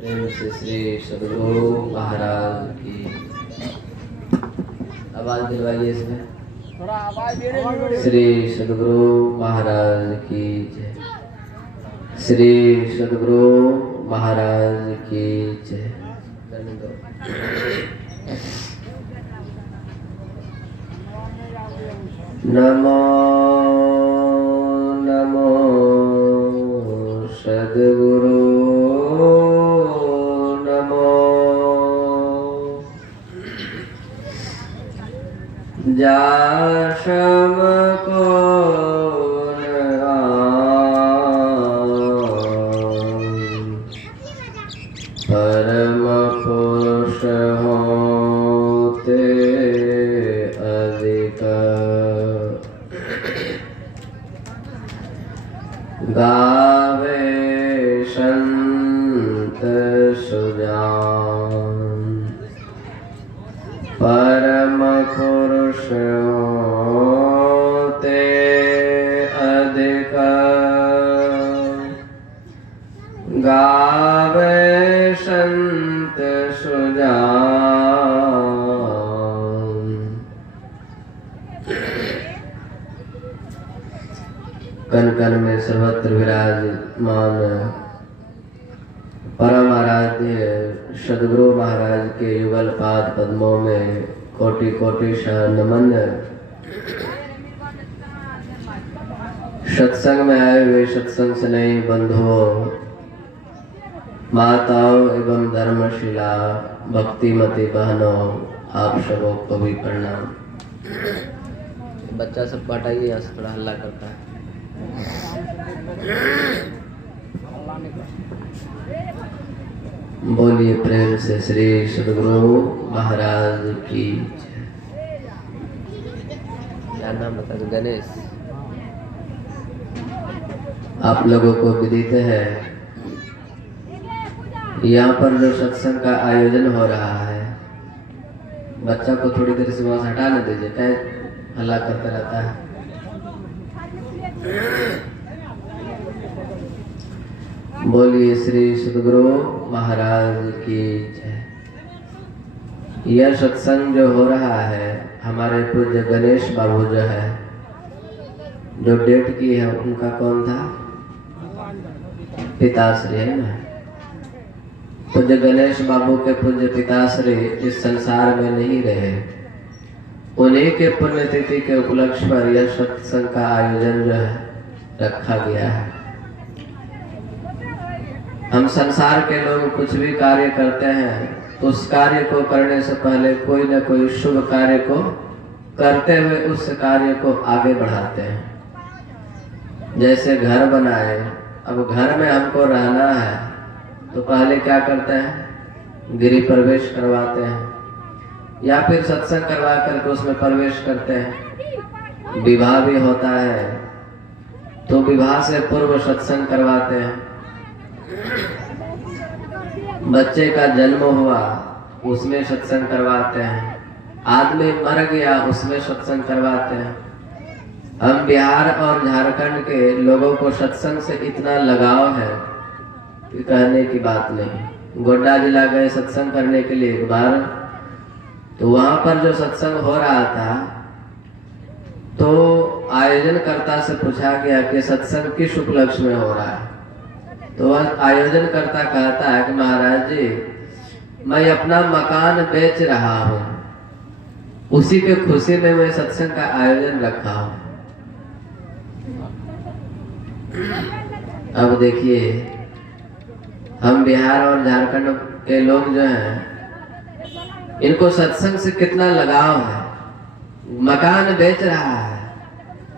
प्रेम से श्री सदगुरु महाराज की आवाज दिलवाइए इसमें। श्री सदगुरु महाराज की जय। श्री सदगुरु महाराज की जय। नमो नमो सद्गुरु नमो। जाशम को परम पुरुष होते अधिक गावे संत सुजान। परम पुरुष होते अधिक गावे संत सुजान। कण कण में सर्वत्र विराजमान परम आराध्य सद्गुरु महाराज के युगल पाद पद्मों में कोटि कोटि नमन। सत्संग में आए हुए सत्संग से नहीं बंधुओं, माताओं एवं धर्मशिला भक्तिमती बहनों, आप सबों को भी प्रणाम। बच्चा सब हटाइए, यहाँ से थोड़ा हल्ला करता है। बोलिए प्रेम से श्री सद्गुरु महाराज की जय। क्या नाम बता दो? गणेश। आप लोगों को विदित है यहाँ पर जो सत्संग का आयोजन हो रहा है, बच्चा को थोड़ी देर से वहां हटा न दीजिए, क्या हल्ला करता रहता है। बोलिए श्री सद्गुरु महाराज की जय। यह सत्संग जो हो रहा है, हमारे पूज्य गणेश बाबू जो है, जो डेट की है, उनका कौन था? पिताश्री है ना। पूज्य गणेश बाबू के पूज्य पिताश्री इस संसार में नहीं रहे। उन्हीं के पुण्यतिथि के उपलक्ष्य पर यह सत्संग का आयोजन जो है रखा गया है। हम संसार के लोग कुछ भी कार्य करते हैं, उस कार्य को करने से पहले कोई न कोई शुभ कार्य को करते हुए उस कार्य को आगे बढ़ाते हैं। जैसे घर बनाए, अब घर में हमको रहना है तो पहले क्या करते हैं? गृह प्रवेश करवाते हैं, या फिर सत्संग करवा करके उसमें प्रवेश करते हैं। विवाह भी होता है तो विवाह से पूर्व सत्संग करवाते हैं। बच्चे का जन्म हुआ, उसमें सत्संग करवाते हैं। आदमी मर गया, उसमें सत्संग करवाते हैं। हम बिहार और झारखंड के लोगों को सत्संग से इतना लगाव है कि कहने की बात नहीं। गोड्डा जिला गए सत्संग करने के लिए एक बार, तो वहां पर जो सत्संग हो रहा था, तो आयोजनकर्ता से पूछा गया कि सत्संग किस उपलक्ष्य में हो रहा है। तो वह आयोजनकर्ता कहता है कि महाराज जी, मैं अपना मकान बेच रहा हूँ, उसी के खुशी में मैं सत्संग का आयोजन रखा हूँ। अब देखिए, हम बिहार और झारखंड के लोग जो हैं, इनको सत्संग से कितना लगाव है। मकान बेच रहा है,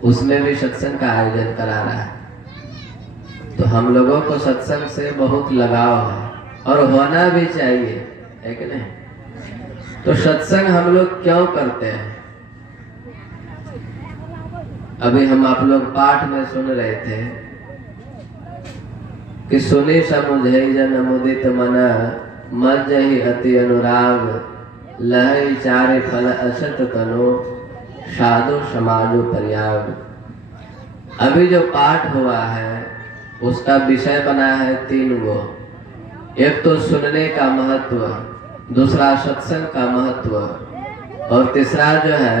उसमें भी सत्संग का आयोजन करा रहा है। तो हम लोगों को सत्संग से बहुत लगाव है और होना भी चाहिए, है कि नहीं? तो सत्संग हम लोग क्यों करते हैं? अभी हम आप लोग पाठ में सुन रहे थे कि सुनी समुझे जन मुदित मना, मज्जहि अति अनुराग, लहई चारे फल असत तनो, साधु समाजो पर्याग। अभी जो पाठ हुआ है उसका विषय बना है 3 गो। एक तो सुनने का महत्व, दूसरा सत्संग का महत्व, और तीसरा जो है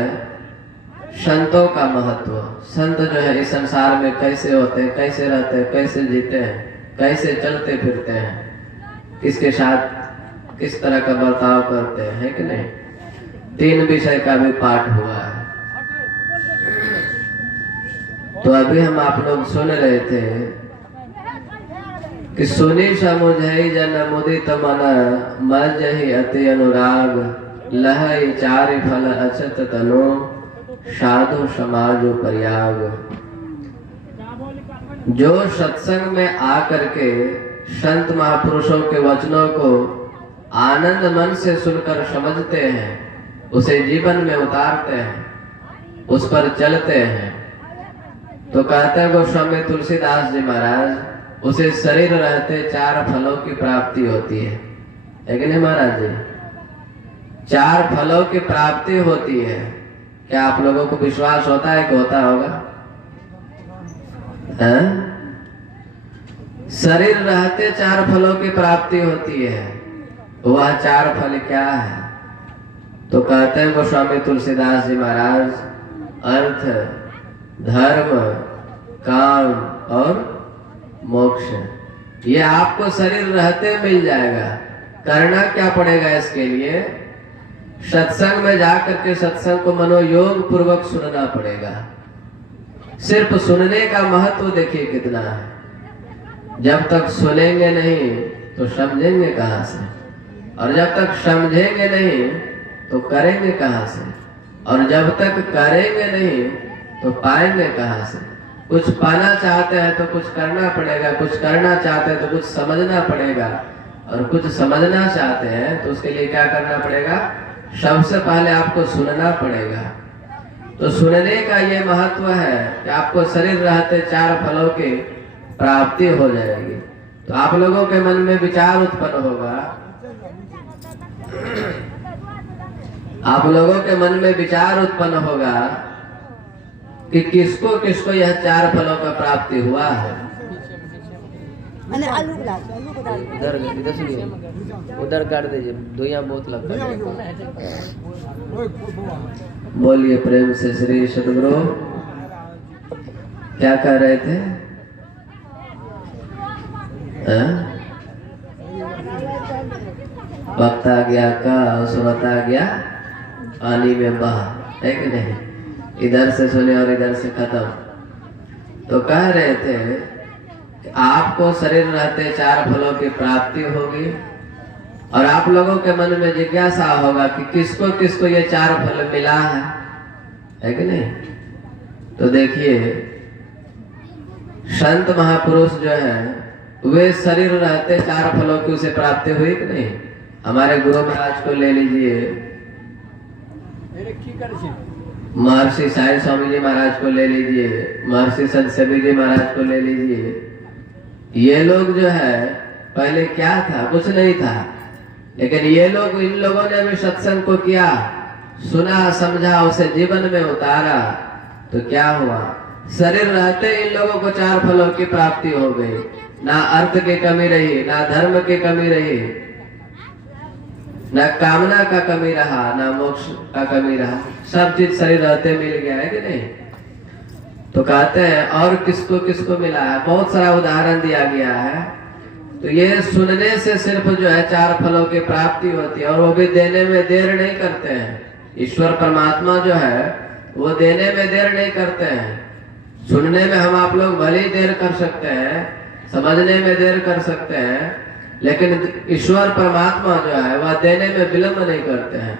संतों का महत्व। संत जो है इस संसार में कैसे होते हैं, कैसे रहते हैं, कैसे जीते हैं, कैसे चलते फिरते हैं, किसके साथ किस तरह का बर्ताव करते हैं कि नहीं। 3 विषय का भी पाठ हुआ है। तो अभी हम आप लोग सुन रहे थे कि सुनी समुझई जन मुदित मन, मज्जहि अति अनुराग, लहई चारि फल अचत तनु, साधु समाजो पर्याग। जो सत्संग में आकर के संत महापुरुषों के वचनों को आनंद मन से सुनकर समझते हैं, उसे जीवन में उतारते हैं, उस पर चलते हैं, तो कहते हैं गोस्वामी तुलसीदास जी महाराज, उसे शरीर रहते 4 फलों की प्राप्ति होती है कि नहीं महाराज जी? 4 फलों की प्राप्ति होती है। क्या आप लोगों को विश्वास होता है कि होता होगा? शरीर रहते 4 फलों की प्राप्ति होती है। वह 4 फल क्या है? तो कहते हैं गोस्वामी तुलसीदास जी महाराज, अर्थ, धर्म, काम और मोक्ष। ये आपको शरीर रहते मिल जाएगा। करना क्या पड़ेगा इसके लिए? सत्संग में जाकर के सत्संग को मनोयोग पूर्वक सुनना पड़ेगा। सिर्फ सुनने का महत्व देखिए कितना है। जब तक सुनेंगे नहीं तो समझेंगे कहाँ से, और जब तक समझेंगे नहीं तो करेंगे कहाँ से, और जब तक करेंगे नहीं तो पाएंगे कहाँ से। कुछ पाना चाहते हैं तो कुछ करना पड़ेगा, कुछ करना चाहते हैं तो कुछ समझना पड़ेगा, और कुछ समझना चाहते हैं तो उसके लिए क्या करना पड़ेगा? सबसे पहले आपको सुनना पड़ेगा। तो सुनने का ये महत्व है कि आपको शरीर रहते 4 फलों की प्राप्ति हो जाएगी। तो आप लोगों के मन में विचार उत्पन्न होगा, आप लोगों के मन में विचार उत्पन्न होगा कि किसको किसको यह 4 फलों का प्राप्ति हुआ है। उधर काट दीजिए, धुइयां बहुत लगता है। बोलिए प्रेम से श्री सद्गुरु। क्या कह रहे थे? वक्ता गया का सुनता गया पानी में बहा, है कि नहीं? इधर से सुने और इधर से खत्म। तो कह रहे थे कि आपको शरीर रहते 4 फलों की प्राप्ति होगी, और आप लोगों के मन में जिज्ञासा होगा कि किसको किसको ये 4 फल मिला है कि नहीं? तो देखिए, संत महापुरुष जो है वे शरीर रहते 4 फलों की उसे प्राप्ति हुई कि नहीं? हमारे गुरु महाराज को ले लीजिए, महर्षि साई स्वामी जी महाराज को ले लीजिए, महर्षि संत सभी जी महाराज को ले लीजिए। ये लोग जो है पहले क्या था? कुछ नहीं था, लेकिन ये लोग, इन लोगों ने भी सत्संग को किया, सुना, समझा, उसे जीवन में उतारा। तो क्या हुआ? शरीर रहते इन लोगों को 4 फलों की प्राप्ति हो गई। ना अर्थ की कमी रही, ना धर्म की कमी रही, ना कामना का कमी रहा, ना मोक्ष का कमी रहा। सब चीज शरीर रहते मिल गया है कि नहीं? तो कहते हैं और किसको किसको मिला है, बहुत सारा उदाहरण दिया गया है। तो ये सुनने से सिर्फ जो है 4 फलों की प्राप्ति होती है, और वो भी देने में देर नहीं करते हैं। ईश्वर परमात्मा जो है वो देने में देर नहीं करते हैं। सुनने में हम आप लोग भले ही देर कर सकते हैं, समझने में देर कर सकते हैं, लेकिन ईश्वर परमात्मा जो है वह देने में विलंब नहीं करते हैं,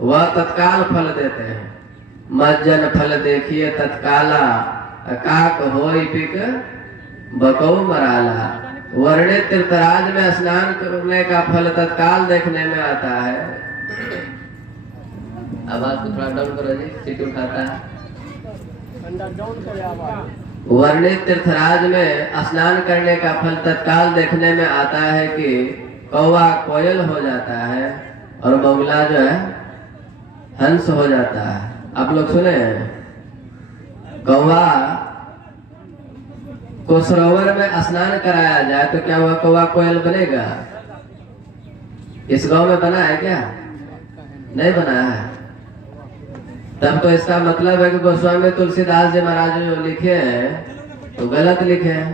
वह तत्काल फल देते हैं। मज्जन फल देखिए तत्काला, काक होई पिक बकौ मराला। वर्णित तीर्थराज में स्नान करने का फल तत्काल देखने में आता है। आवाज को थोड़ा डाउन करो जी, सीट उठाता है। वर्णित तीर्थराज में स्नान करने का फल तत्काल देखने में आता है कि कौवा कोयल हो जाता है और बगुला जो है हंस हो जाता है। आप लोग सुने हैं? कौवा को सरोवर में स्नान कराया जाए तो क्या वह कौवा कोयल बनेगा? इस गांव में बना है क्या? नहीं बना है। तब तो इसका मतलब है कि गोस्वामी तुलसीदास जी महाराज जो लिखे हैं तो गलत लिखे हैं,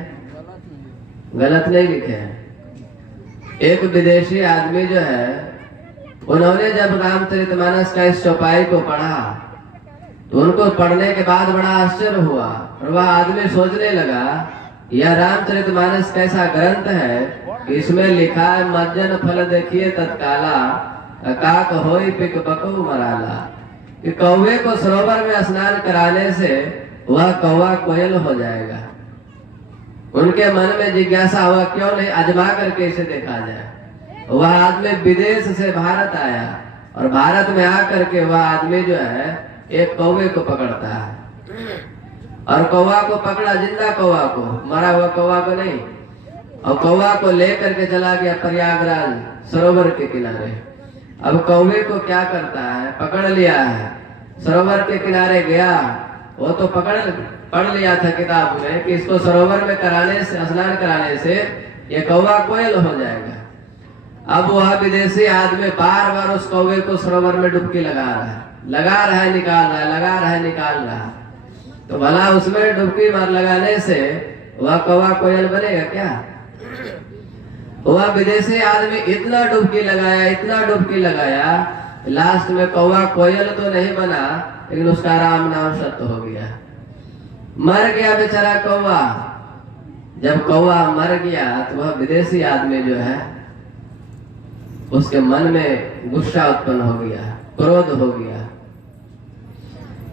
गलत नहीं लिखे हैं। एक विदेशी आदमी जो है, उन्होंने जब रामचरितमानस का इस चौपाई को पढ़ा तो उनको पढ़ने के बाद बड़ा आश्चर्य हुआ और वह आदमी सोचने लगा यह रामचरितमानस कैसा ग्रंथ है कि इसमें लिखा है मज्जन फल देखिए तत्काला, काक होई पिक बकू मराला, कि कौवे को सरोवर में स्नान कराने से वह कौवा कोयल हो जाएगा। उनके मन में जिज्ञासा हुआ क्यों नहीं आजमा करके इसे देखा जाए। वह आदमी विदेश से भारत आया और भारत में आकर के वह आदमी जो है एक कौवे को पकड़ता है और कौवा को पकड़ा, जिंदा कौवा को, मरा हुआ कौवा को नहीं, और कौवा को लेकर के चला गया प्रयागराज सरोवर के किनारे। अब कौवे को क्या करता है, पकड़ लिया है, सरोवर के किनारे गया, वो तो पढ़ लिया था किताब में कि इसको सरोवर में कराने से, स्नान कराने से ये कौवा कोयल हो जाएगा। अब वह विदेशी आदमी बार बार उस कौवे को सरोवर में डुबकी लगा रहा है, लगा रहा है निकाल रहा है, लगा रहा है निकाल रहा है। तो भला उसमें डुबकी मार लगाने से वह कौवा कोयल बनेगा क्या? वह विदेशी आदमी इतना डुबकी लगाया, इतना डुबकी लगाया, लास्ट में कौवा कोयल तो नहीं बना, लेकिन उसका राम नाम सत्य हो गया, मर गया बेचारा कौवा। जब कौवा मर गया तो वह विदेशी आदमी जो है उसके मन में गुस्सा उत्पन्न हो गया, क्रोध हो गया,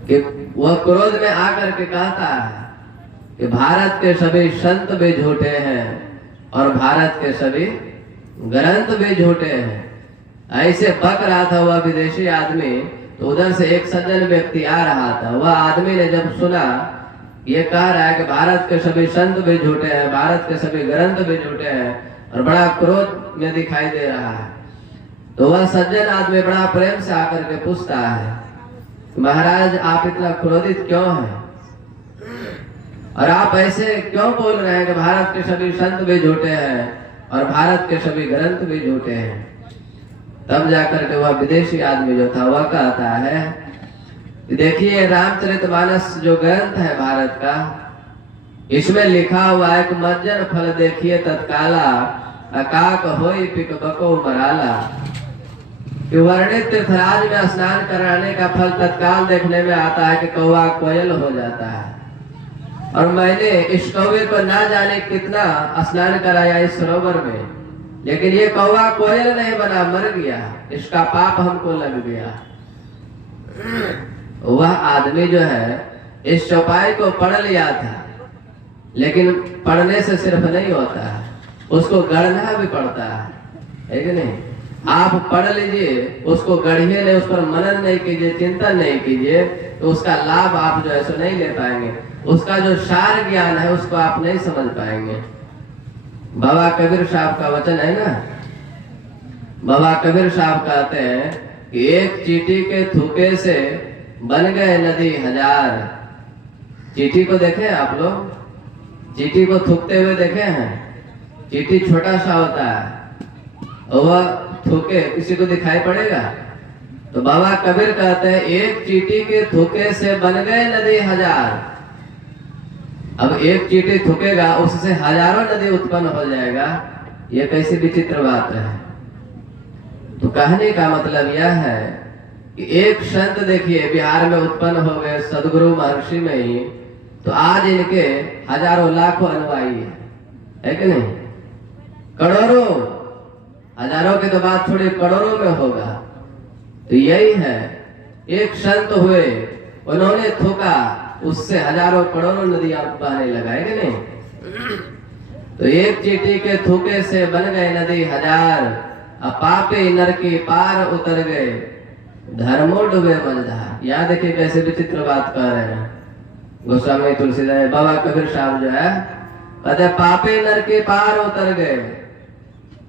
कि वह क्रोध में आकर के कहता है कि भारत के सभी संत भी झूठे हैं और भारत के सभी ग्रंथ भी झूठे हैं। ऐसे बक रहा था वह विदेशी आदमी, तो उधर से एक सज्जन व्यक्ति आ रहा था। वह आदमी ने जब सुना ये कह रहा है कि भारत के सभी संत भी झूठे हैं, भारत के सभी ग्रंथ भी झूठे हैं, और बड़ा क्रोध में दिखाई दे रहा है, तो वह सज्जन आदमी बड़ा प्रेम से आकर के पूछता है महाराज आप इतना क्रोधित क्यों हैं और आप ऐसे क्यों बोल रहे हैं कि भारत के सभी संत भी झूठे हैं और भारत के सभी ग्रंथ भी झूठे हैं। तब जाकर के वह विदेशी आदमी जो था वह कहता है देखिए रामचरितमानस जो ग्रंथ है भारत का, इसमें लिखा हुआ है कि मज्जन फल देखिए तत्काला, अकाक होई पिक बको मराला, कि वर्णित तीर्थराज में स्नान कराने का फल तत्काल देखने में आता है कि कौवा कोयल हो जाता है। और मैंने इस कौवे को ना जाने कितना स्नान कराया इस सरोवर में, लेकिन ये कौवा कोयल नहीं बना, मर गया, इसका पाप हमको लग गया। वह आदमी जो है इस चौपाई को पढ़ लिया था, लेकिन पढ़ने से सिर्फ नहीं होता है, उसको गढ़ना भी पड़ता है कि नहीं? आप पढ़ लीजिए, उसको गढ़िए नहीं, उस पर मनन नहीं कीजिए, चिंतन नहीं कीजिए, तो उसका लाभ आप जो है सो नहीं ले पाएंगे, उसका जो सार ज्ञान है उसको आप नहीं समझ पाएंगे। बाबा कबीर साहब का वचन है ना, बाबा कबीर साहब कहते हैं कि एक चींटी के थूके से बन गए नदी हजार। चींटी को देखे आप लोग? चींटी को थूकते हुए देखे हैं? चींटी छोटा सा होता है और वह थूके किसी को दिखाई पड़ेगा? तो बाबा कबीर कहते हैं एक चींटी के थूके से बन गए नदी हजार। अब एक चींटी थूकेगा उससे हजारों नदी उत्पन्न हो जाएगा, ये कैसी विचित्र बात है। तो कहने का मतलब यह है कि एक संत देखिए बिहार में उत्पन्न हो गए सदगुरु महर्षि में ही, तो आज इनके हजारों लाखों अनुयायी है कि नहीं? करोड़ों, हजारों की तो बात थोड़ी करोड़ों में होगा। तो यही है, एक संत हुए, उन्होंने थूका, उससे हजारों करोड़ों नदियां बहने लगा, है कि नहीं? तो एक चींटी के थूके से बन गए नदी हजार, अब पापी नर की पार उतर गए, धर्मो डूबे मझधार। यहाँ देखिए कैसे विचित्र बात कर रहे हैं गोस्वामी तुलसीदास। बाबा कबीर साहब जो है कहते पापी नर की पार उतर गए।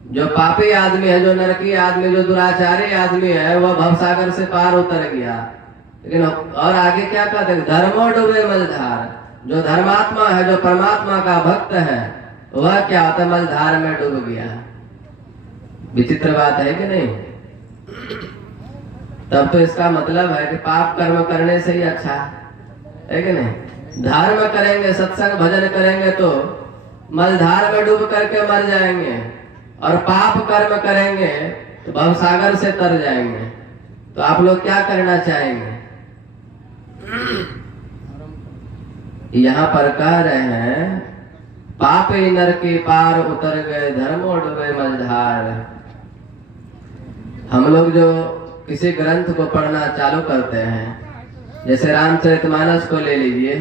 जो पापी आदमी है, जो नरकी आदमी, जो दुराचारी आदमी है, वह भवसागर से पार उतर गया। लेकिन और आगे क्या कहते हैं? धर्मो डूबे मझधार। जो धर्मात्मा है, जो परमात्मा का भक्त है, वह क्या होता है? मझधार में डूब गया। विचित्र बात है कि नहीं? तब तो इसका मतलब है कि पाप कर्म करने से ही अच्छा है कि नहीं? धर्म करेंगे, सत्संग भजन करेंगे तो मलधार में डूब करके मर जाएंगे, और पाप कर्म करेंगे तो भवसागर से तर जाएंगे। तो आप लोग क्या करना चाहेंगे? यहाँ पर कह रहे हैं पापी नर के पार उतर गए, धर्मो डूबे मझधार। हम लोग जो किसी ग्रंथ को पढ़ना चालू करते हैं, जैसे रामचरितमानस को ले लीजिए,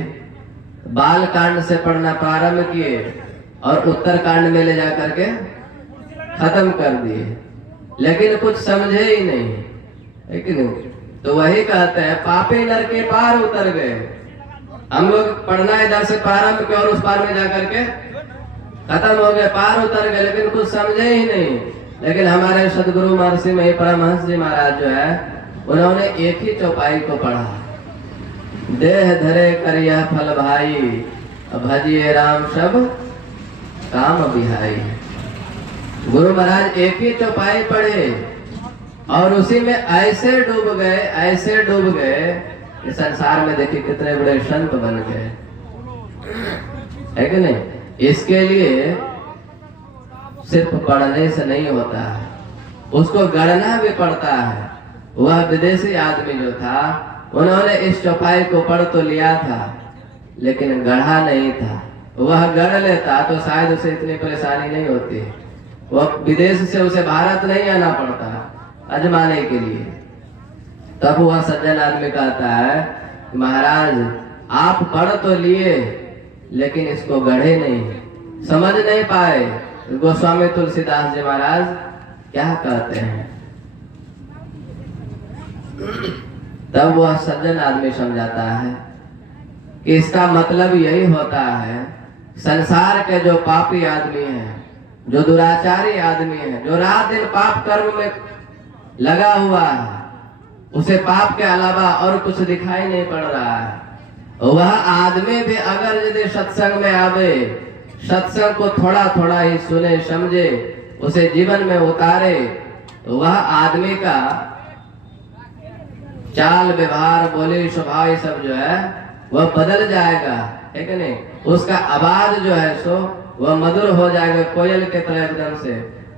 बाल कांड से पढ़ना प्रारंभ किए और उत्तर कांड में ले जा करके खत्म कर दिए, लेकिन कुछ समझे ही नहीं, है कि नहीं? तो वही कहते हैं पापी नर के पार उतर गए। हम लोग पढ़ना इधर से प्रारंभ किया और उस पार में जाकर के खत्म हो गए, पार उतर गए, लेकिन कुछ समझे ही नहीं। लेकिन हमारे सदगुरु महर्षि में परमहंस जी महाराज जो है, उन्होंने एक ही चौपाई को पढ़ा, देह धरे करिया फल भाई, भजिए राम सब काम बिहाई। गुरु महाराज एक ही चौपाई पढ़े और उसी में ऐसे डूब गए कि संसार में देखिए कितने बड़े संत बन गए, है कि नहीं? इसके लिए सिर्फ पढ़ने से नहीं होता है, उसको गढ़ना भी पड़ता है। वह विदेशी आदमी जो था, उन्होंने इस चौपाई को पढ़ तो लिया था, लेकिन गढ़ा नहीं था। वह गढ़ लेता तो शायद उसे इतनी परेशानी नहीं होती। वह विदेश से उसे भारत नहीं आना पड़ता अजमाने के लिए। तब वह सज्जन आदमी कहता है कि महाराज आप पढ़ तो लिए, लेकिन इसको गढ़े नहीं, समझ नहीं पाए। गोस्वामी तुलसीदास जी महाराज क्या कहते हैं? तब वह सज्जन आदमी समझाता है कि इसका मतलब यही होता है, संसार के जो पापी आदमी हैं, जो दुराचारी आदमी है, जो रात दिन पाप कर्म में लगा हुआ है, उसे पाप के अलावा और कुछ दिखाई नहीं पड़ रहा है। वह आदमी भी अगर यदि सत्संग में आवे, सत्संग को थोड़ा थोड़ा ही सुने समझे, उसे जीवन में उतारे, तो वह आदमी का चाल व्यवहार बोली स्वभाव सब जो है वह बदल जाएगा, है कि नहीं? उसका आवाज जो है सो वह मधुर हो जाएगा, कोयल के तरह एकदम से।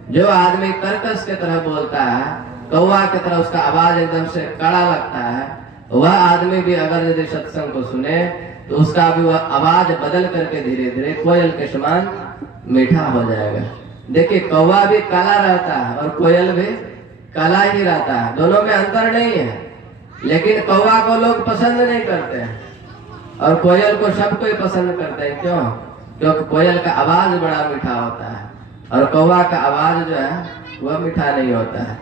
जो आदमी कर्कश के तरह बोलता है, कौवा की तरह उसका आवाज एकदम से कड़ा लगता है, वह आदमी भी अगर यदि सत्संग को सुने तो उसका भी वह आवाज बदल करके धीरे धीरे कोयल के समान मीठा हो जाएगा। देखिए कौवा भी काला रहता है और कोयल भी काला ही रहता है, दोनों में अंतर नहीं है। लेकिन कौवा को लोग पसंद नहीं करते हैं और कोयल को सब कोई पसंद करते हैं। क्यों? क्योंकि कोयल का आवाज बड़ा मीठा होता है और कौवा का आवाज जो है वह मीठा नहीं होता है।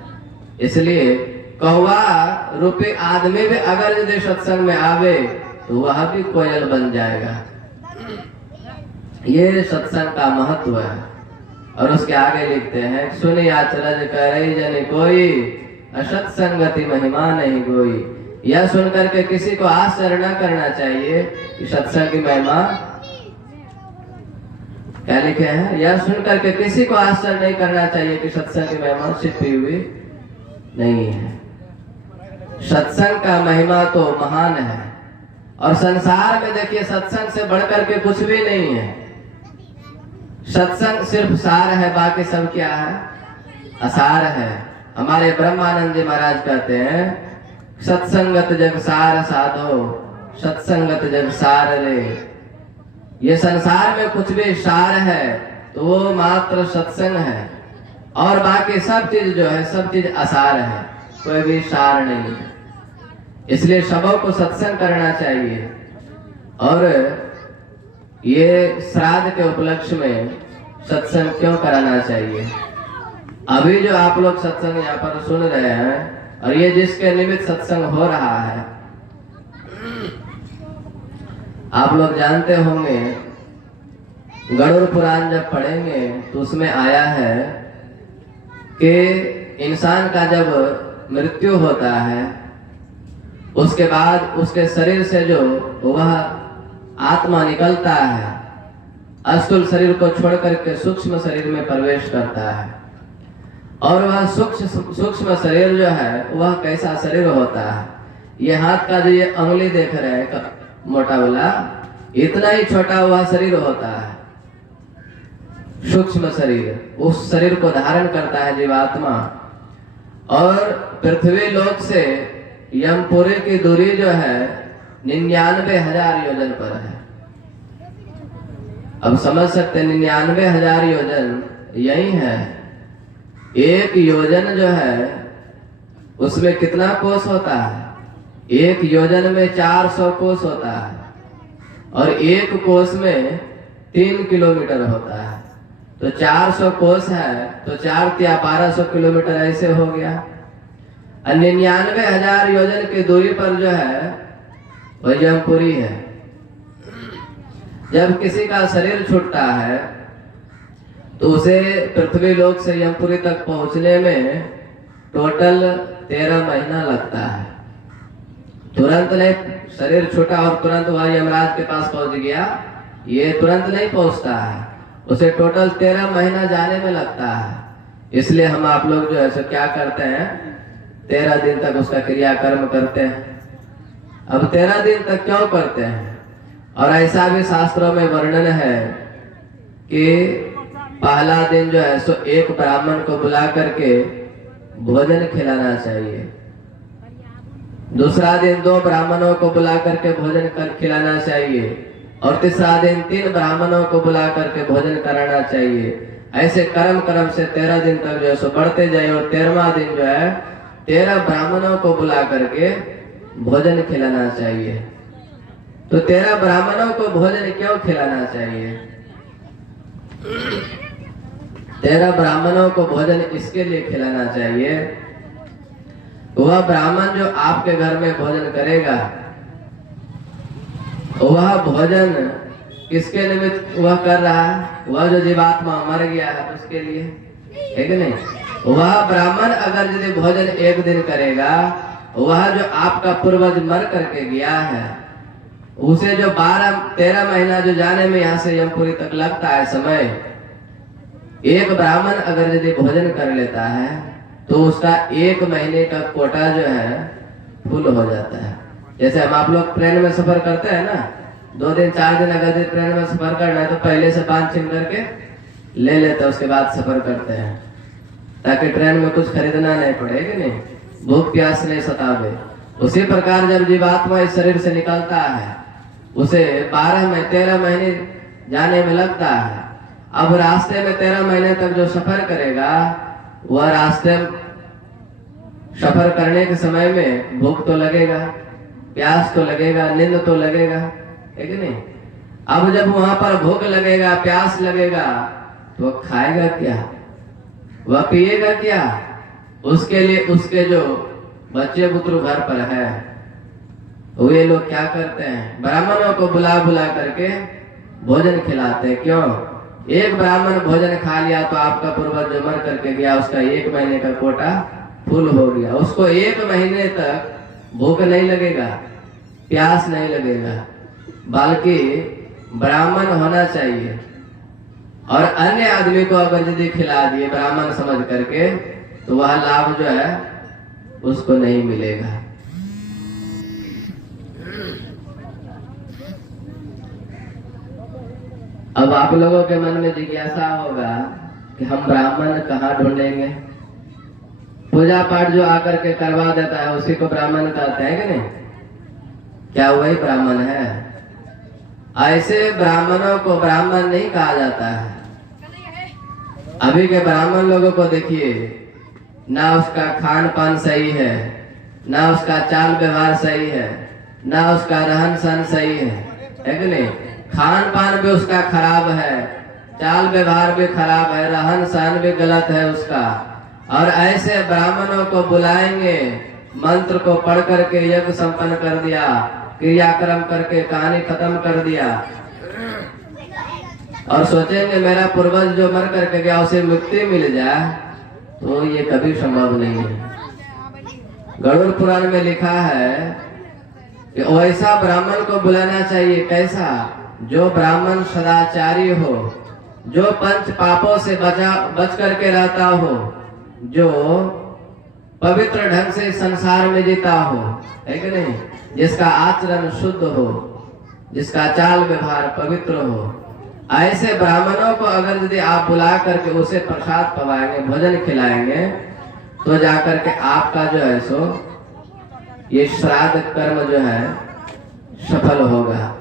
इसलिए कौवा रूपी आदमी भी अगर यदि सत्संग में आवे तो वह भी कोयल बन जाएगा। ये सत्संग का महत्व है। और उसके आगे लिखते हैं, सुनि आचरज करे जन कोई, असत संगति महिमा नहीं कोई। यह सुनकर के किसी को आश्चर्य न करना चाहिए कि सत्संग की महिमा, क्या लिखे हैं? यह सुनकर के किसी को आश्चर्य नहीं करना चाहिए कि सत्संग की महिमा छिपी हुई नहीं है। सत्संग का महिमा तो महान है और संसार में देखिए सत्संग से बढ़कर के कुछ भी नहीं है। सत्संग सिर्फ सार है, बाकी सब क्या है? असार है। हमारे ब्रह्मानंद जी महाराज कहते हैं, सत्संगत जग सार साधो, सत्संगत जग सार रे। ये संसार में कुछ भी सार है तो वो मात्र सत्संग है, और बाकी सब चीज जो है सब चीज असार है, कोई भी सार नहीं है। इसलिए सबों को सत्संग करना चाहिए। और ये श्राद्ध के उपलक्ष्य में सत्संग क्यों कराना चाहिए? अभी जो आप लोग सत्संग यहाँ पर सुन रहे हैं और ये जिसके निमित्त सत्संग हो रहा है, आप लोग जानते होंगे, गरुड़ पुराण जब पढ़ेंगे तो उसमें आया है कि इंसान का जब मृत्यु होता है उसके बाद उसके शरीर से जो वह आत्मा निकलता है, स्थूल शरीर को छोड़ करके सूक्ष्म शरीर में प्रवेश करता है। और वह सूक्ष्म शरीर जो है वह कैसा शरीर होता है। ये हाथ का जो ये अंगुली देख रहे हैं मोटा वाला, इतना ही छोटा वह शरीर होता है, सूक्ष्म शरीर। उस शरीर को धारण करता है जीवात्मा। और पृथ्वी लोक से यमपुरी की दूरी जो है 99,000 योजन पर है। अब समझ सकते 99,000 योजन यही है। एक योजन जो है उसमें कितना कोस होता है? एक योजन में 400 कोस होता है और एक कोस में 3 किलोमीटर होता है। तो 400 कोस है तो 4 या 1200 किलोमीटर ऐसे हो गया। 99,000 योजन की दूरी पर जो है वह यमपुरी है। जब किसी का शरीर छूटता है तो उसे पृथ्वी लोक से यमपुरी तक पहुंचने में टोटल 13 महीना लगता है। तुरंत नहीं शरीर छूटा और तुरंत वह यमराज के पास पहुंच गया, ये तुरंत नहीं पहुंचता है। उसे टोटल 13 महीना जाने में लगता है। इसलिए हम आप लोग जो है सो क्या करते हैं, 13 दिन तक उसका क्रियाकर्म करते हैं। अब 13 दिन तक क्यों करते हैं? और ऐसा भी शास्त्रों में वर्णन है कि पहला दिन जो है सो एक ब्राह्मण को बुला करके भोजन खिलाना चाहिए, दूसरा दिन 2 ब्राह्मणों को बुला करके भोजन खिलाना चाहिए और तीसरा दिन 3 ब्राह्मणों को बुला करके भोजन कराना चाहिए। ऐसे कर्म से 13 दिन तक जो है सो बढ़ते जाए और 13वां दिन जो है 13 ब्राह्मणों को बुला करके भोजन खिलाना चाहिए। तो 13 ब्राह्मणों को भोजन क्यों खिलाना चाहिए? 13 ब्राह्मणों को भोजन इसके लिए खिलाना चाहिए, वह ब्राह्मण जो आपके घर में भोजन करेगा वह भोजन किसके निमित्त वह कर रहा है? वह जो जीवात्मा मर गया है उसके लिए, है कि नहीं? वह ब्राह्मण अगर यदि भोजन एक दिन करेगा, वह जो आपका पूर्वज मर करके गया है उसे जो 13 महीना जो जाने में यहाँ से यमपुरी तक लगता है समय, एक ब्राह्मण अगर यदि भोजन कर लेता है तो उसका 1 महीने का कोटा जो है फुल हो जाता है। जैसे हम आप लोग ट्रेन में सफर करते हैं ना, 2 दिन 4 दिन अगर ट्रेन में सफर करना है तो पहले से बांध छीन करके ले लेते हैं, उसके बाद सफर करते हैं ताकि ट्रेन में कुछ खरीदना नहीं पड़े कि नहीं, भूख प्यास नहीं सतावे। उसी प्रकार जब जीवात्मा इस शरीर से निकलता है उसे 13 महीने जाने में लगता है। अब रास्ते में 13 महीने तक जो सफर करेगा वह रास्ते सफर करने के समय में भूख तो लगेगा, प्यास तो लगेगा, नींद तो लगेगा, है कि नहीं? अब जब वहां पर भूख लगेगा, प्यास लगेगा तो वह खाएगा क्या, वह पिएगा क्या? उसके लिए उसके जो बच्चे पुत्र घर पर है वे लोग क्या करते हैं, ब्राह्मणों को बुला बुला करके भोजन खिलाते हैं। क्यों? एक ब्राह्मण भोजन खा लिया तो आपका पूर्वज जो मर करके गया उसका 1 महीने का कोटा फुल हो गया। उसको 1 महीने तक भूख नहीं लगेगा, प्यास नहीं लगेगा, बल्कि ब्राह्मण होना चाहिए। और अन्य आदमी को अगर यदि खिला दिए ब्राह्मण समझ करके तो वह लाभ जो है उसको नहीं मिलेगा। अब आप लोगों के मन में जिज्ञासा होगा कि हम ब्राह्मण कहाँ ढूंढेंगे? पूजा पाठ जो आकर के करवा देता है उसी को ब्राह्मण कहते हैं कि नहीं? क्या वही ब्राह्मण है? ऐसे ब्राह्मणों को ब्राह्मण नहीं कहा जाता है। अभी के ब्राह्मण लोगों को देखिए, ना उसका खान पान सही है, ना उसका चाल व्यवहार सही है, ना उसका रहन सहन सही है कि नहीं? खान पान भी उसका खराब है, चाल व्यवहार भी खराब है, रहन सहन भी गलत है उसका। और ऐसे ब्राह्मणों को बुलाएंगे, मंत्र को पढ़ करके यज्ञ संपन्न कर दिया, क्रियाक्रम करके कहानी खत्म कर दिया और सोचेंगे मेरा पूर्वज जो मर करके गया उसे मुक्ति मिल जाए, तो ये कभी संभव नहीं है। गरुड़ पुराण में लिखा है कि वैसा ब्राह्मण को बुलाना चाहिए, कैसा? जो ब्राह्मण सदाचारी हो, जो पंच पापों से बच करके रहता हो, जो पवित्र ढंग से संसार में जीता हो, है कि नहीं, जिसका आचरण शुद्ध हो, जिसका चाल व्यवहार पवित्र हो, ऐसे ब्राह्मणों को अगर यदि आप बुला करके उसे प्रसाद पवाएंगे, भोजन खिलाएंगे, तो जाकर के आपका जो है सो ये श्राद्ध कर्म जो है सफल होगा,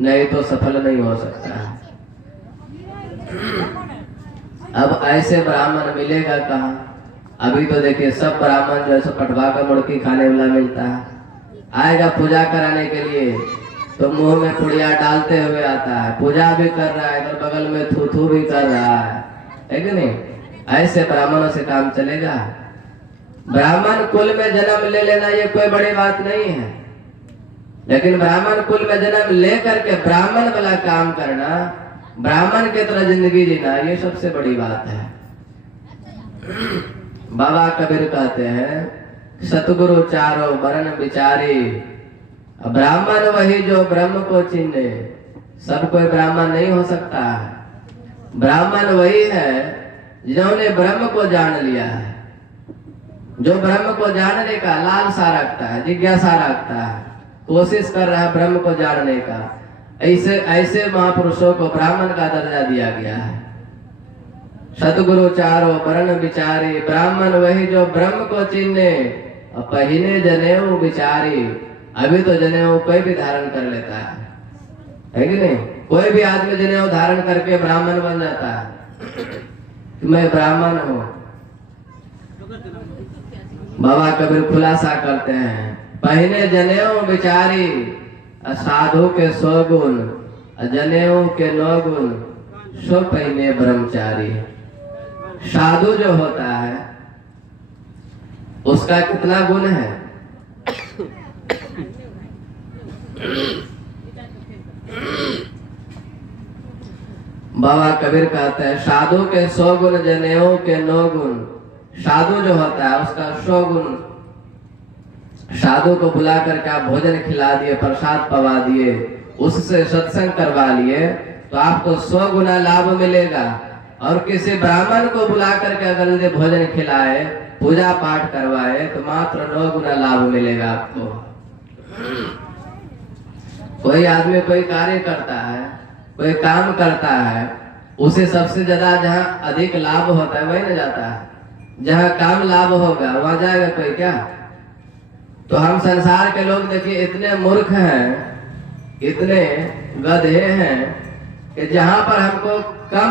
नहीं तो सफल नहीं हो सकता है। अब ऐसे ब्राह्मण मिलेगा कहाँ? अभी तो देखिए सब ब्राह्मण जो है सो पटवा का मुड़की खाने वाला मिलता है। आएगा पूजा कराने के लिए तो मुंह में पुड़िया डालते हुए आता है, पूजा भी कर रहा है, इधर बगल में थू भी कर रहा है कि नहीं? ऐसे ब्राह्मणों से काम चलेगा? ब्राह्मण कुल में जन्म ले लेना ये कोई बड़ी बात नहीं है, लेकिन ब्राह्मण कुल में जन्म ले करके ब्राह्मण वाला काम करना, ब्राह्मण की तरह जिंदगी जीना, ये सबसे बड़ी बात है। बाबा कबीर कहते हैं सतगुरु चारों वर्ण विचारी, ब्राह्मण वही जो ब्रह्म को चिन्हे। सब कोई ब्राह्मण नहीं हो सकता है। ब्राह्मण वही है जिन्होंने ब्रह्म को जान लिया है, जो ब्रह्म को जानने का लालसा रखता है, जिज्ञासा रखता है, कोशिश कर रहा है ब्रह्म को जानने का। ऐसे महापुरुषों को ब्राह्मण का दर्जा दिया गया है। सतगुरु चारों वर्ण विचारी, ब्राह्मण वही जो ब्रह्म को चिन्हे, पहिने जनेऊ विचारी। अभी तो जनेऊ कोई भी धारण कर लेता है कि नहीं? कोई भी आदमी जनेऊ धारण करके ब्राह्मण बन जाता है कि मैं ब्राह्मण हूँ। बाबा कबीर खुलासा करते हैं, पहिने जनेऊ विचारी, साधु के 100 गुण, जनेऊ के 9 गुण, सो पहिने ब्रह्मचारी। साधु जो होता है उसका कितना गुण है? बाबा कबीर कहते हैं साधु के 100 गुण, जनेऊ के 9 गुण। साधु जो होता है उसका 100 गुण। साधु को बुला करके आप भोजन खिला दिए, प्रसाद पवा दिए, उससे सत्संग करवा लिए, तो आपको 100 गुना लाभ मिलेगा। और किसी ब्राह्मण को बुला करके अगर यदि भोजन खिलाए, पूजा पाठ करवाए, तो मात्र 9 गुना लाभ मिलेगा आपको। कोई आदमी कोई कार्य करता है, कोई काम करता है, उसे सबसे ज्यादा जहाँ अधिक लाभ होता है वही न जाता है। जहाँ काम लाभ होगा वहां जाएगा कोई क्या? तो हम संसार के लोग देखिए इतने मूर्ख हैं, इतने गधे हैं कि जहां पर हमको कम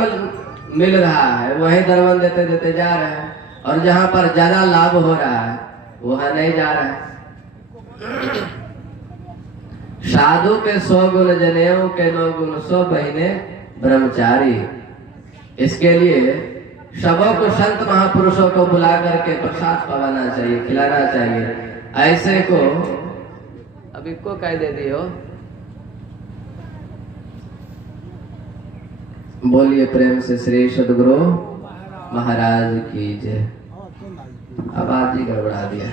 मिल रहा है वहीं दरवन देते देते जा रहे हैं, और जहां पर ज्यादा लाभ हो रहा है वहां नहीं जा रहा है। साधु के 100 गुण, जनेऊ के 9 गुण, सो पहिने ब्रह्मचारी। इसके लिए सबों को संत महापुरुषों को बुला करके प्रसाद पवाना चाहिए, खिलाना चाहिए। ऐसे को अभी को कह दे दियो। बोलिए प्रेम से श्री सद्गुरु महाराज की जय। आवाज ही गड़बड़ा दिया।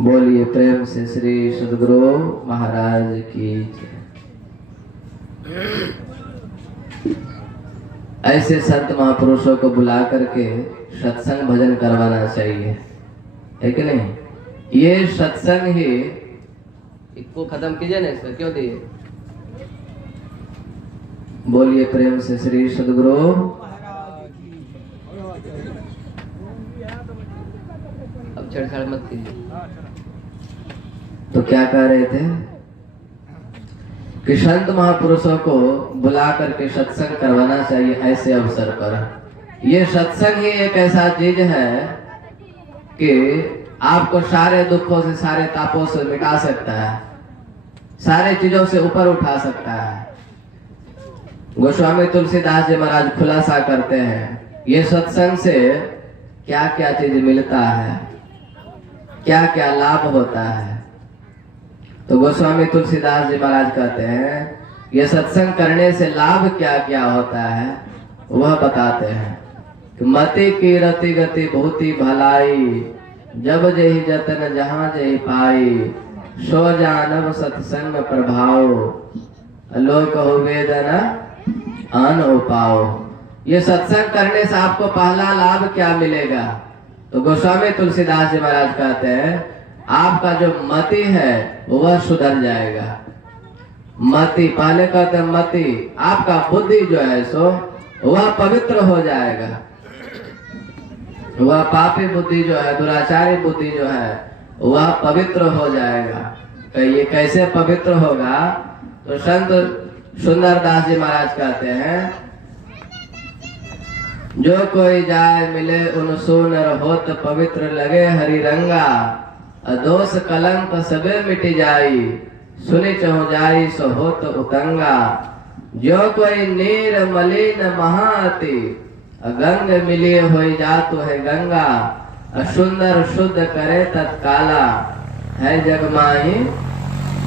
बोलिए प्रेम से श्री सद्गुरु महाराज की जय। ऐसे संत महापुरुषों को बुला करके सत्संग भजन करवाना चाहिए, है कि नहीं? ये सत्संग ही इसको खत्म कीजिए ना, इसको क्यों दिए? बोलिए प्रेम से श्री सद्गुरु। अब छेड़छाड़ मत कीजिए। तो क्या कह रहे थे कि संत महापुरुषों को बुला करके सत्संग करवाना चाहिए ऐसे अवसर पर। ये सत्संग ही एक ऐसा चीज है कि आपको सारे दुखों से, सारे तापों से मिटा सकता है, सारे चीजों से ऊपर उठा सकता है। गोस्वामी तुलसीदास जी महाराज खुलासा करते हैं ये सत्संग से क्या क्या चीज मिलता है, क्या क्या लाभ होता है। तो गोस्वामी तुलसीदास जी महाराज कहते हैं ये सत्संग करने से लाभ क्या क्या होता है वह बताते हैं कि मति की रति गति भूति भलाई, जब जही जतन जहाँ जही पाई, सो जानव सत्संग प्रभाव, लोक हो वेदना अन उपाओ। ये सत्संग करने से आपको पहला लाभ क्या मिलेगा? तो गोस्वामी तुलसीदास जी महाराज कहते हैं आपका जो मति है वह सुधर जाएगा। मति, पहले कहते हैं मति, आपका बुद्धि जो है सो वह पवित्र हो जाएगा। वह पापी बुद्धि जो है, दुराचारी बुद्धि जो है वह पवित्र हो जाएगा। तो ये कैसे पवित्र होगा? तो संत सुंदरदास जी महाराज कहते हैं जो कोई जाए मिले उन सुनर होत पवित्र लगे हरि रंगा, दोष कलंक सबे मिट जाई सुनि चहु जाई सो होत उतंगा। जो कोई नीर मलिन महाअति गंग मिलिए हो जातु है गंगा, सुंदर शुद्ध करे तत्काला है जग माही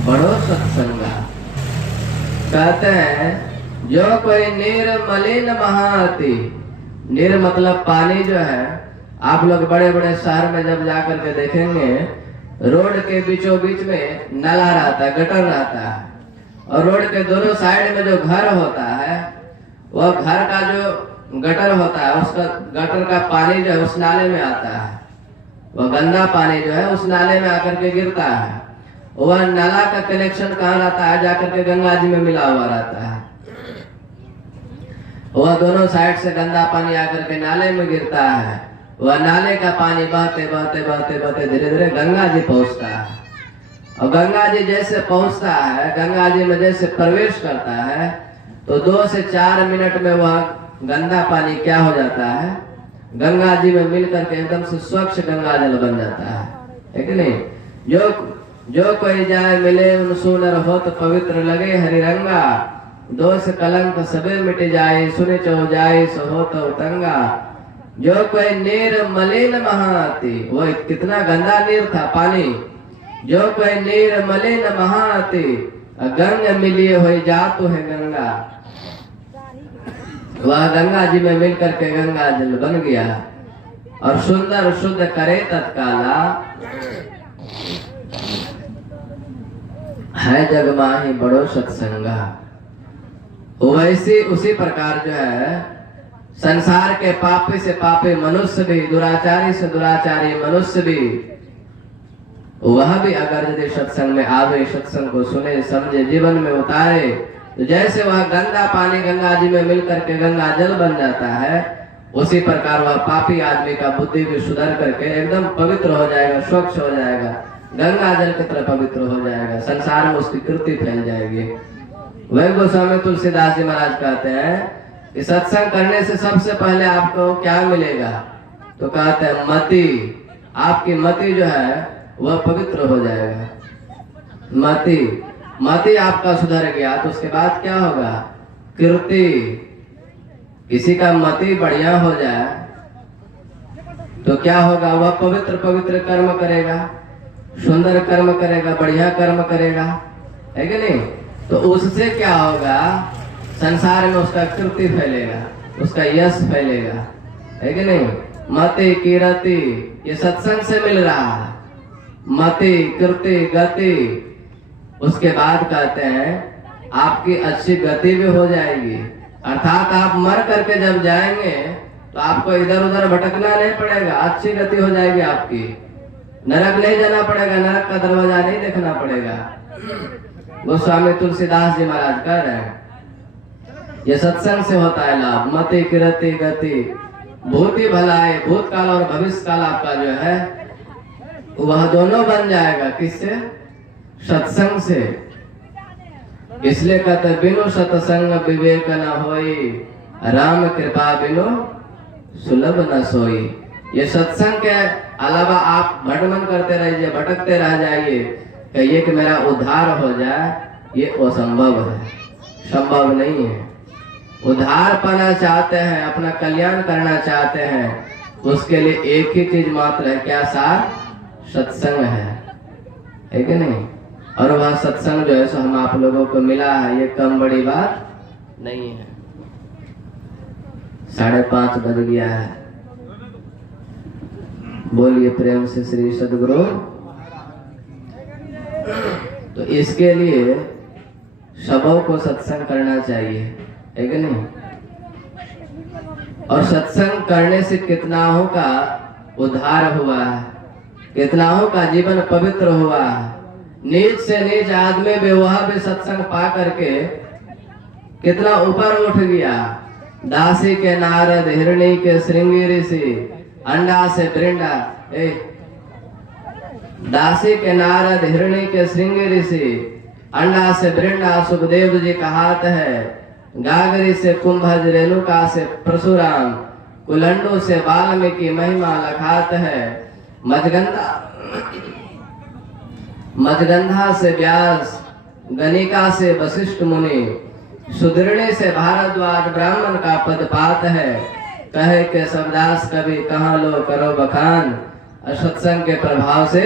बड़ो सत्संगा। कहते हैं जो कोई नीर मलिन महाअति, नीर मतलब पानी जो है, आप लोग बड़े बड़े शहर में जब जाकर के देखेंगे रोड के बीचों बीच में नाला रहता है, गटर रहता है, और रोड के दोनों साइड में जो घर होता है वह घर का जो गटर होता है उसका गटर का पानी जो है उस नाले में आता है। वह गंदा पानी जो है उस नाले में आकर के गिरता है। वह नाला का कनेक्शन कहाँ रहता है? जाकर के गंगा जी में मिला हुआ रहता है। वह दोनों साइड से गंदा पानी आकर के नाले में गिरता है। वह नाले का पानी बहते बहते बहते बहते धीरे धीरे गंगा जी पहुंचता है। और गंगा जी जैसे पहुंचता है, गंगा जी में जैसे प्रवेश करता है तो 2 से 4 मिनट में वह गंदा पानी क्या हो जाता है? गंगा जी में मिलकर के एकदम से स्वच्छ गंगा जल बन जाता है कि नहीं? जो कोई जाए मिले उन सुनर होत पवित्र लगे हरि रंगा, दोष कलंक सबे मिट जाए सुने चो जाए सो होत उतंगा। जो कोई नीर मलिन महाअति, वो कितना गंदा नीर था पानी। जो कोई नीर मलिन महाअति गंग मिलिए हो जातु है गंगा, वह गंगा जी में मिलकर के गंगा जल बन गया। और सुंदर शुद्ध करे तत्काला है जग माही बड़ो सत्संगा। वैसी उसी प्रकार जो है संसार के पापी से पापी मनुष्य भी, दुराचारी से दुराचारी मनुष्य भी, वह भी अगर यदि सत्संग में आवे, सत्संग को सुने समझे, जीवन में उतारे, तो जैसे वह गंदा पानी गंगा जी में मिलकर के गंगा जल बन जाता है, उसी प्रकार वह पापी आदमी का बुद्धि भी सुधर करके एकदम पवित्र हो जाएगा, स्वच्छ हो जाएगा, गंगा जल की तरह पवित्र हो जाएगा। संसार में उसकी कृति फैल जाएगी। वही गोस्वामी तुलसीदास जी महाराज कहते हैं कि सत्संग करने से सबसे पहले आपको क्या मिलेगा? तो कहते हैं मति, आपकी मति जो है वह पवित्र हो जाएगा। मति आपका सुधर गया तो उसके बाद क्या होगा? कीर्ति। किसी का मति बढ़िया हो जाए तो क्या होगा? वह पवित्र पवित्र कर्म करेगा, सुंदर कर्म करेगा, बढ़िया कर्म करेगा, है कि नहीं? तो उससे क्या होगा? संसार में उसका कीर्ति फैलेगा, उसका यश फैलेगा, है कि नहीं? मति कीर्ति ये सत्संग से मिल रहा है। मति कीर्ति गति, उसके बाद कहते हैं आपकी अच्छी गति भी हो जाएगी। अर्थात आप मर करके जब जाएंगे तो आपको इधर उधर भटकना नहीं पड़ेगा, अच्छी गति हो जाएगी आपकी। नरक नहीं जाना पड़ेगा, नरक का दरवाजा नहीं देखना पड़ेगा। गोस्वामी तुलसीदास जी महाराज कह रहे हैं ये सत्संग से होता है लाभ। मति कीर्ति गति, भूति भलाई, भूतकाल और भविष्य काल आपका जो है वह दोनों बन जाएगा। किससे? सत्संग से। इसलिए कहते बिनु सत्संग विवेक न होई, राम कृपा बिनु सुलभ न सोई। ये सत्संग के अलावा आप भटमन करते रहिए, भटकते रह जाइए, कहिए कि मेरा उद्धार हो जाए, ये असंभव है, संभव नहीं है। उद्धार पाना चाहते हैं, अपना कल्याण करना चाहते हैं, उसके लिए एक ही चीज मात्र है, क्या सार? सत्संग है कि नहीं? और वह सत्संग जो है सो हम आप लोगों को मिला है, ये कम बड़ी बात नहीं है। 5:30 बज गया है। बोलिए प्रेम से श्री सद्गुरु। तो इसके लिए सबों को सत्संग करना चाहिए, है कि नहीं? और सत्संग करने से कितनाओं का उद्धार हुआ है, कितनाओं का जीवन पवित्र हुआ है। नीच से नीच आदमी भी वह भी सत्संग पा करके कितना ऊपर उठ गया। दासी के नारद, हिरणी के श्रृंगी ऋषि, अंडा से वृंदा, दासी के नारद, हिरणी के श्रृंगी ऋषि, अंडा से वृंदा सुखदेव जी का हाथ है। गागरी से कुंभज, रेणुका से परशुराम, कुलंडू से वाल्मीकि महिमा लखात है। मजगंधा से व्यास, गणिका से वशिष्ठ मुनि, सुदृढ़ से भारद्वाज ब्राह्मण का पदपात है। कहे के सबदास कवि कहाँ लो करो बखान, सत्संग के प्रभाव से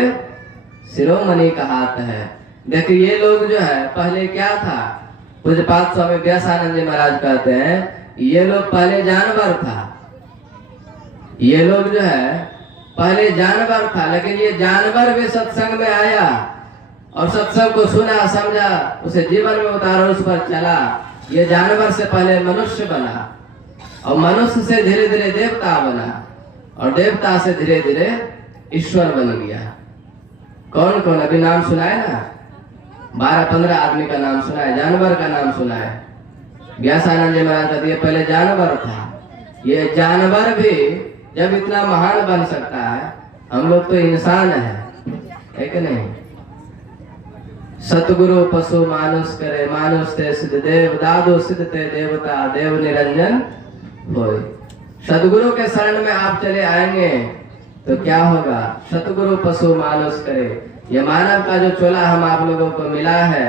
शिरोमणि का हाथ है। देखिए ये लोग जो है पहले क्या था, पूज्यपाद स्वामी व्यासानंद जी महाराज कहते हैं ये लोग पहले जानवर था। ये लोग जो है पहले जानवर था, लेकिन ये जानवर भी सत्संग में आया और सत्संग को सुना, समझा, उसे जीवन में उतारा, उस पर चला। ये जानवर से पहले मनुष्य बना और मनुष्य से धीरे धीरे देवता बना और देवता से धीरे धीरे ईश्वर बन गया। कौन कौन अभी नाम सुना है ना, 12-15 आदमी का नाम सुना है, जानवर का नाम सुना है। व्यासानंद जी महाराज कहते ये पहले जानवर था। ये जानवर भी जब इतना महान बन सकता है, हम लोग तो इंसान है कि नहीं। सतगुरु पशु मानुष करे, मानुष ते सिद्ध देव, दादो सिद्ध ते देवता, देव निरंजन होय। सतगुरु के शरण में आप चले आएंगे तो क्या होगा, सतगुरु पशु मानुष करे। ये मानव का जो चोला हम आप लोगों को मिला है,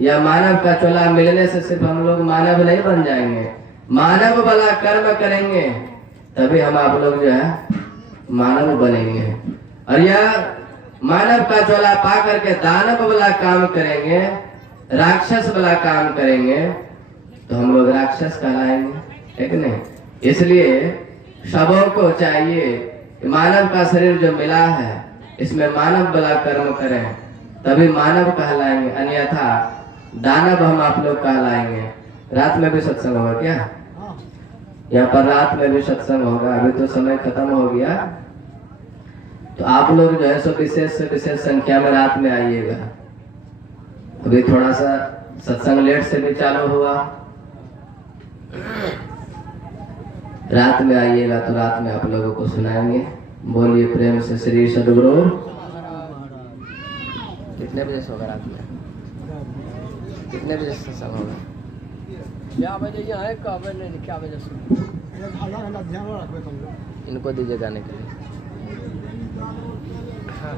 यह मानव का चोला मिलने से सिर्फ हम लोग मानव नहीं बन जाएंगे, मानव वाला कर्म करेंगे तभी हम आप लोग जो है मानव बनेंगे। और यह मानव का चोला पा करके दानव वाला काम करेंगे, राक्षस वाला काम करेंगे तो हम लोग राक्षस कहलाएंगे, है कि नहीं। इसलिए सबों को चाहिए कि मानव का शरीर जो मिला है इसमें मानव वाला कर्म करें तभी मानव कहलाएंगे, अन्यथा दानव हम आप लोग कहलाएंगे। रात में भी सत्संग होगा क्या? यहाँ पर रात में भी सत्संग होगा। अभी तो समय खत्म हो गया, तो आप लोग जो है सो विशेष से विशेष संख्या में रात में आइएगा। अभी थोड़ा सा सत्संग लेट से भी चालू हुआ, रात में आइएगा तो रात में आप लोगों को सुनाएंगे। बोलिए प्रेम से श्री सद्गुरु। कितने बजे से होगा रात में? कितने बजे से सत्संग होगा? क्या बजे यहाँ है, क्या बजे नहीं, क्या बजे से? इनको दीजिए गाने के लिए। हाँ।